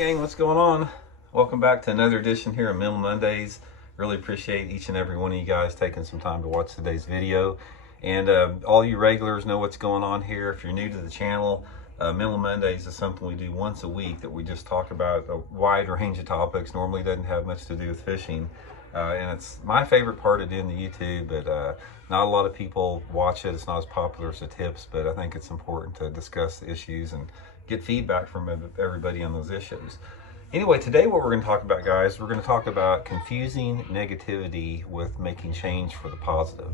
gang, what's going on? Welcome back to another edition here of Mental Mondays. Really appreciate each and every one of you guys taking some time to watch today's video. And all you regulars know what's going on here. If you're new to the channel, Mental Mondays is something we do once a week that we just talk about a wide range of topics. Normally doesn't have much to do with fishing. And it's my favorite part of doing the YouTube, but not a lot of people watch it. It's not as popular as the tips, but I think it's important to discuss the issues and get feedback from everybody on those issues. Anyway, today what we're going to talk about, guys, we're going to talk about confusing negativity with making change for the positive.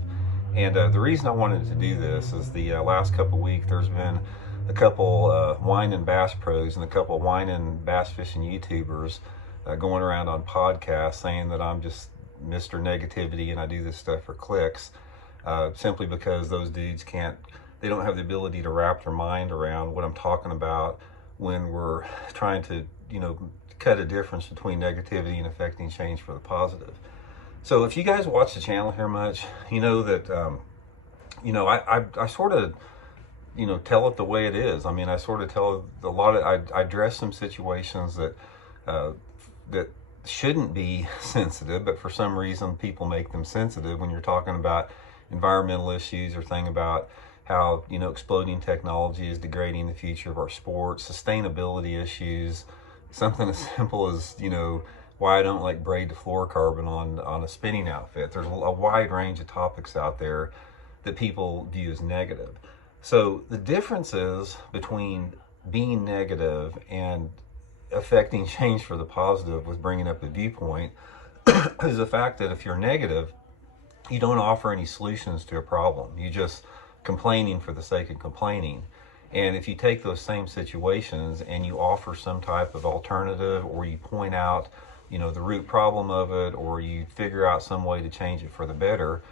And the reason I wanted to do this is the last couple weeks there's been a couple wine and bass pros and a couple wine and bass fishing YouTubers going around on podcasts saying that I'm just Mr. Negativity and I do this stuff for clicks, simply because those dudes they don't have the ability to wrap their mind around what I'm talking about when we're trying to, cut a difference between negativity and affecting change for the positive. So if you guys watch the channel here much, you know that, I sort of, tell it the way it is. I mean, I sort of tell a lot of, I address some situations that shouldn't be sensitive, but for some reason people make them sensitive when you're talking about environmental issues or thing about how, exploding technology is degrading the future of our sport, sustainability issues, something as simple as, why I don't like braid to fluorocarbon on a spinning outfit. There's a wide range of topics out there that people view as negative. So the differences between being negative and affecting change for the positive with bringing up the viewpoint is the fact that if you're negative, you don't offer any solutions to a problem. You just complaining for the sake of complaining. And if you take those same situations and you offer some type of alternative, or you point out, the root problem of it, or you figure out some way to change it for the better,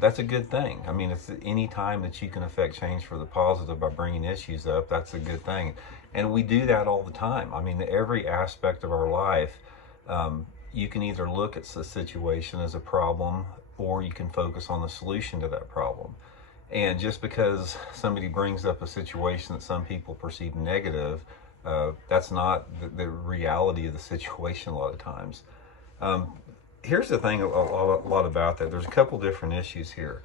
that's a good thing. I mean, it's any time that you can affect change for the positive by bringing issues up, that's a good thing. And we do that all the time. I mean, every aspect of our life, you can either look at the situation as a problem, or you can focus on the solution to that problem. And just because somebody brings up a situation that some people perceive negative, that's not the reality of the situation a lot of times. Here's the thing a lot about that. There's a couple different issues here.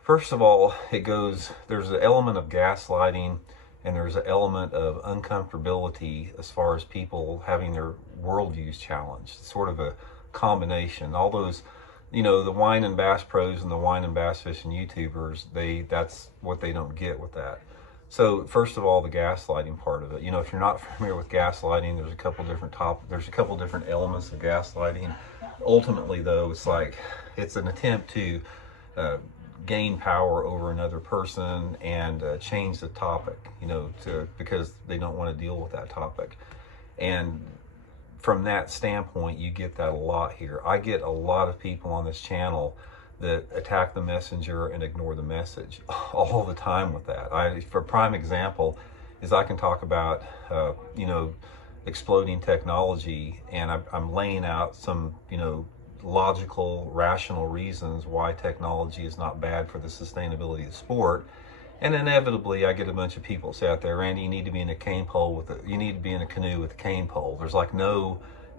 First of all, there's an element of gaslighting, and there's an element of uncomfortability as far as people having their worldviews challenged. It's sort of a combination. All those, the wine and bass pros and the wine and bass fishing YouTubers, that's what they don't get with that. So first of all, the gaslighting part of it. If you're not familiar with gaslighting, there's a couple different elements of gaslighting. Ultimately, though, it's an attempt to gain power over another person and change the topic, because they don't want to deal with that topic. And from that standpoint, you get that a lot here. I get a lot of people on this channel that attack the messenger and ignore the message all the time with that. For a prime example is I can talk about, exploding technology, and I'm laying out some, logical, rational reasons why technology is not bad for the sustainability of sport. And inevitably, I get a bunch of people say out there, Randy, you need to be in a cane pole you need to be in a canoe with a cane pole. There's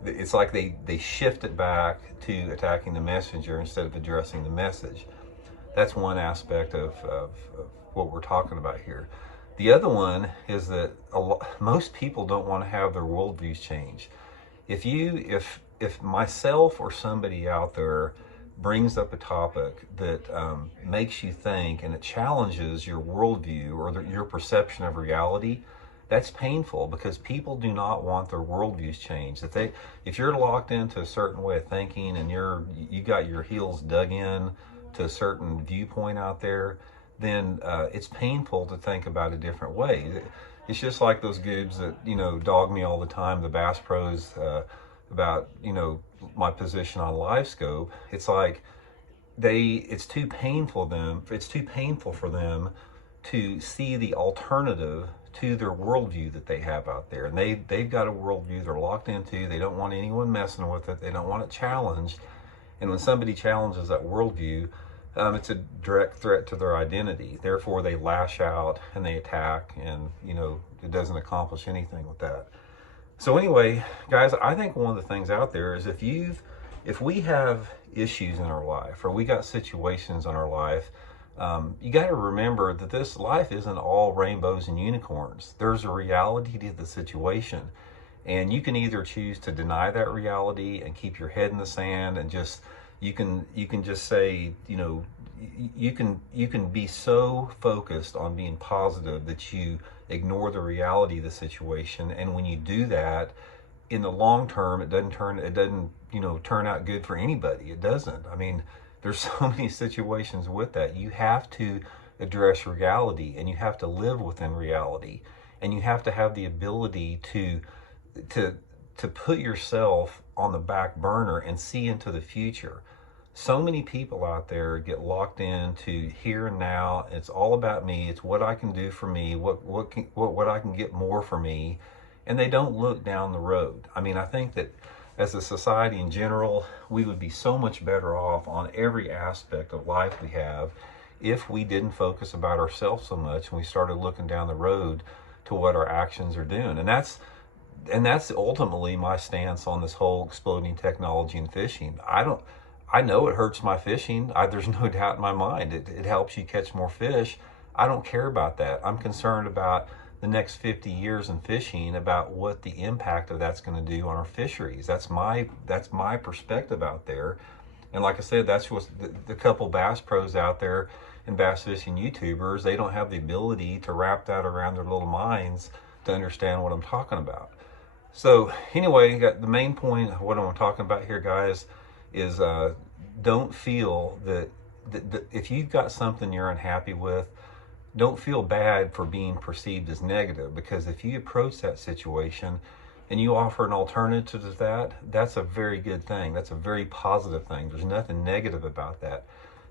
it's like they shift it back to attacking the messenger instead of addressing the message. That's one aspect of what we're talking about here. The other one is that most people don't want to have their worldviews change. If myself or somebody out there brings up a topic that makes you think and it challenges your worldview or your perception of reality, that's painful, because people do not want their worldviews changed. If you're locked into a certain way of thinking and you got your heels dug in to a certain viewpoint out there, then it's painful to think about a different way. It's just like those goobs that dog me all the time, the bass pros, about my position on live scope. It's like it's too painful for them to see the alternative to their worldview that they have out there. And they've got a worldview they're locked into. They don't want anyone messing with it. They don't want it challenged. And when somebody challenges that worldview, it's a direct threat to their identity. Therefore, they lash out and they attack, and it doesn't accomplish anything with that. So anyway, guys, I think one of the things out there is if we have issues in our life, or we got situations in our life, you got to remember that this life isn't all rainbows and unicorns. There's a reality to the situation, and you can either choose to deny that reality and keep your head in the sand and just you can just say, you know, you can be so focused on being positive that you ignore the reality of the situation. And when you do that, in the long term, it doesn't turn out good for anybody. It doesn't. I mean, there's so many situations with that. You have to address reality, and you have to live within reality, and you have to have the ability to to put yourself on the back burner and see into the future. So many people out there get locked into here and now. It's all about me. It's what I can do for me, what I can get more for me, and they don't look down the road. I mean, I think that as a society in general, we would be so much better off on every aspect of life we have if we didn't focus about ourselves so much and we started looking down the road to what our actions are doing. And that's ultimately my stance on this whole exploding technology and fishing. I know it hurts my fishing. There's no doubt in my mind. It helps you catch more fish. I don't care about that. I'm concerned about the next 50 years in fishing, about what the impact of that's going to do on our fisheries. That's my perspective out there. And like I said, that's what the couple bass pros out there and bass fishing YouTubers, they don't have the ability to wrap that around their little minds to understand what I'm talking about. So anyway, the main point of what I'm talking about here, guys, is don't feel that if you've got something you're unhappy with, don't feel bad for being perceived as negative, because if you approach that situation and you offer an alternative to that, that's a very good thing. That's a very positive thing. There's nothing negative about that.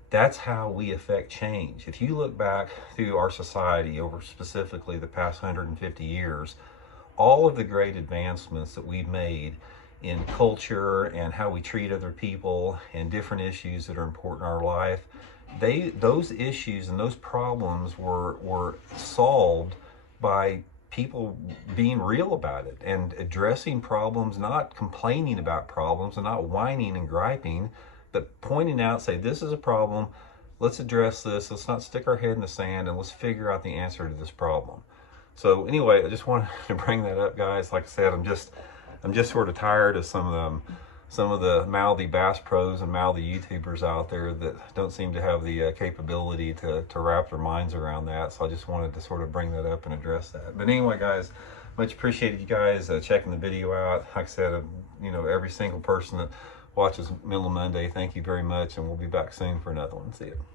That's how we affect change. If you look back through our society over specifically the past 150 years, all of the great advancements that we've made in culture and how we treat other people and different issues that are important in our life, those issues and those problems were solved by people being real about it and addressing problems, not complaining about problems and not whining and griping, but pointing out, say, this is a problem, let's address this, let's not stick our head in the sand, and let's figure out the answer to this problem. So anyway, I just wanted to bring that up, guys. Like I said, I'm just sort of tired of some of the mouthy bass pros and mouthy YouTubers out there that don't seem to have the capability to wrap their minds around that. So I just wanted to sort of bring that up and address that. But anyway, guys, much appreciated you guys checking the video out. Like I said, every single person that watches Middle Monday, thank you very much, and we'll be back soon for another one. See you.